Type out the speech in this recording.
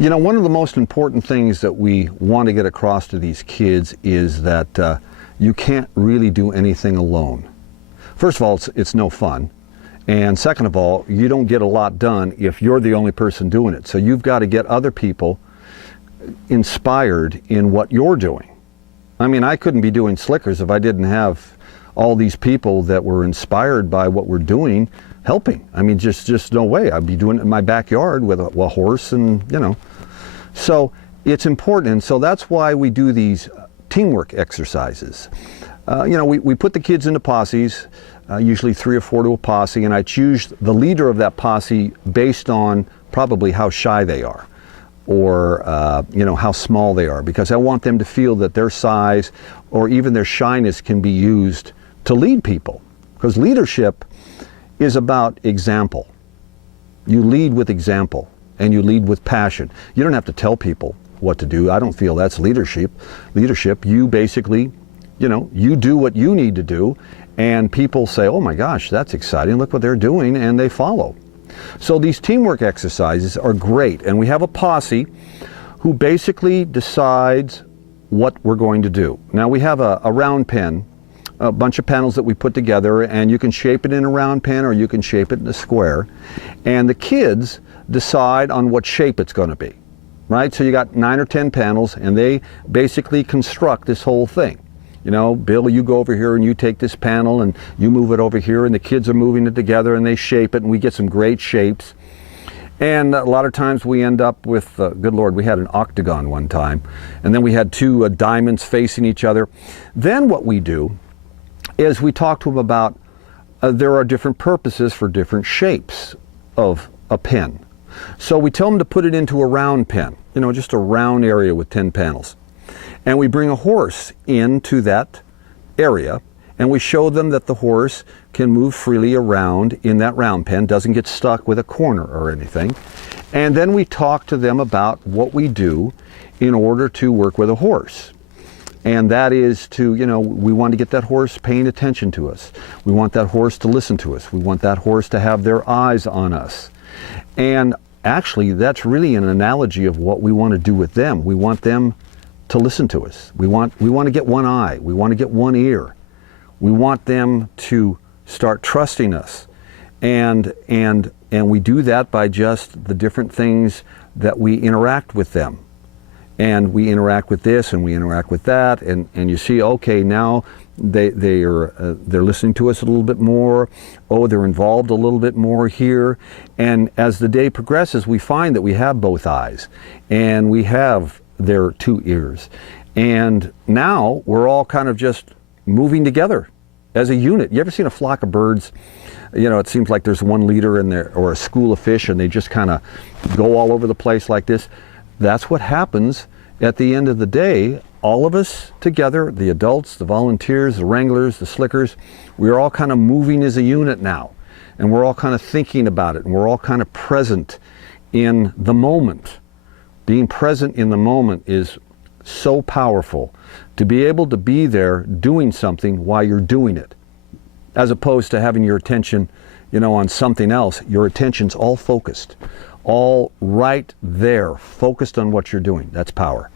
You know, one of the most important things that we want to get across to these kids is that you can't really do anything alone. First of all, it's no fun. And second of all, you don't get a lot done if you're the only person doing it. So you've got to get other people inspired in what you're doing. I mean, I couldn't be doing Slickers if I didn't have all these people that were inspired by what we're doing helping. I mean, just no way. I'd be doing it in my backyard with a horse and, you know. So it's important. And so that's why we do these teamwork exercises. You know, we put the kids into posses, usually 3 or 4 to a posse, and I choose the leader of that posse based on probably how shy they are or, you know, how small they are, because I want them to feel that their size or even their shyness can be used to lead people. Because leadership is about example. You lead with example and you lead with passion. You don't have to tell people what to do. I don't feel that's leadership. You basically, you know, you do what you need to do, and people say, oh my gosh, that's exciting, look what they're doing, and they follow. So these teamwork exercises are great, and we have a posse who basically decides what we're going to do. Now we have a round pen, a bunch of panels that we put together, and you can shape it in a round pen or you can shape it in a square, and the kids decide on what shape it's going to be, right? So you got 9 or 10 panels, and they basically construct this whole thing. You know, Bill, you go over here and you take this panel and you move it over here, and the kids are moving it together and they shape it, and we get some great shapes. And a lot of times we end up with, good Lord, we had an octagon one time, and then we had 2 diamonds facing each other. Then what we do is we talk to them about there are different purposes for different shapes of a pen. So we tell them to put it into a round pen, you know, just a round area with 10 panels. And we bring a horse into that area, and we show them that the horse can move freely around in that round pen, doesn't get stuck with a corner or anything. And then we talk to them about what we do in order to work with a horse. And that is to, you know, we want to get that horse paying attention to us. We want that horse to listen to us. We want that horse to have their eyes on us. And actually, that's really an analogy of what we want to do with them. We want them to listen to us. We want to get one eye. We want to get one ear. We want them to start trusting us. And we do that by just the different things that we interact with them. And we interact with this and we interact with that, and you see, okay, now they're listening to us a little bit more. Oh, they're involved a little bit more here. And as the day progresses, we find that we have both eyes and we have their 2 ears. And now we're all kind of just moving together as a unit. You ever seen a flock of birds? You know, it seems like there's one leader in there or a school of fish, and they just kind of go all over the place like this. That's what happens at the end of the day. All of us together, the adults, the volunteers, the wranglers, the slickers, we're all kind of moving as a unit now. And we're all kind of thinking about it, and we're all kind of present in the moment. Being present in the moment is so powerful, to be able to be there doing something while you're doing it, as opposed to having your attention, you know, on something else. Your attention's all focused, all right there, focused on what you're doing. That's power.